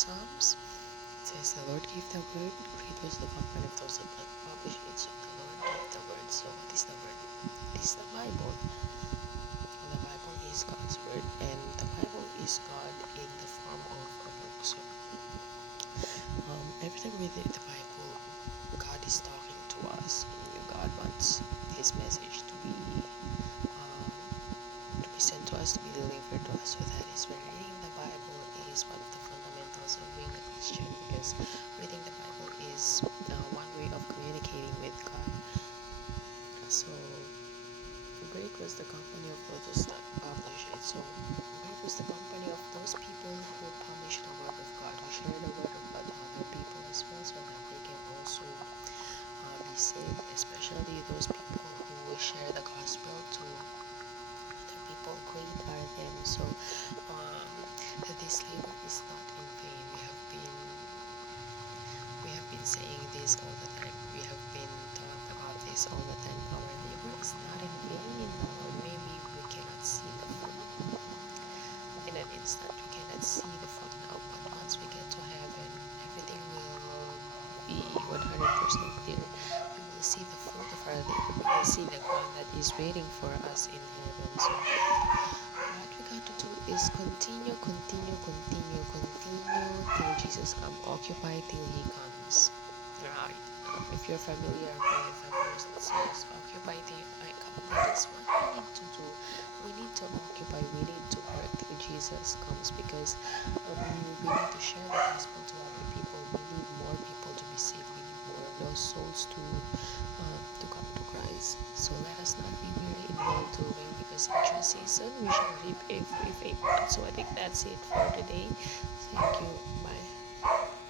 Psalms. It says, "The Lord gave the word, great was the company of those that publish it." So the Lord gave the word. So what is the word? It is the Bible. The Bible is God's word, and the Bible is God in the form of a book. So every time we read the Bible, God is talking to us. God wants His message um, to be sent to us, to be delivered to us. So that is why reading the Bible is one of the fundamentals of being a Christian, because reading the Bible is one way of communicating with God. So great was the company of those that publish it. So great was the company of those people who publish the word of God, who share the word of God to other people as well, so that they can also be saved, especially those people who share the gospel to other people. Great are them. So this labor is not in vain. We have been saying this all the time. We have been talking about this all the time. Our labor is not in vain. Maybe we cannot see the fruit in an instant. We cannot see the fruit now, but once we get to heaven, everything will be 100% clear. We will see the fruit of our labor. We will see the crown that is waiting for us in heaven. So what we got to do is continue till Jesus comes. Occupy till He comes. Right. If you're familiar with the verse that says, "Occupy till I come," that is what we need to do. We need to occupy. We need to work till Jesus comes, because we need to share the gospel to other people. We need more people to be saved. We need more lost souls to come to Christ. So let us not be weary in well doing, because in due season we shall reap if we faint not. So I think that's it for today. Thank you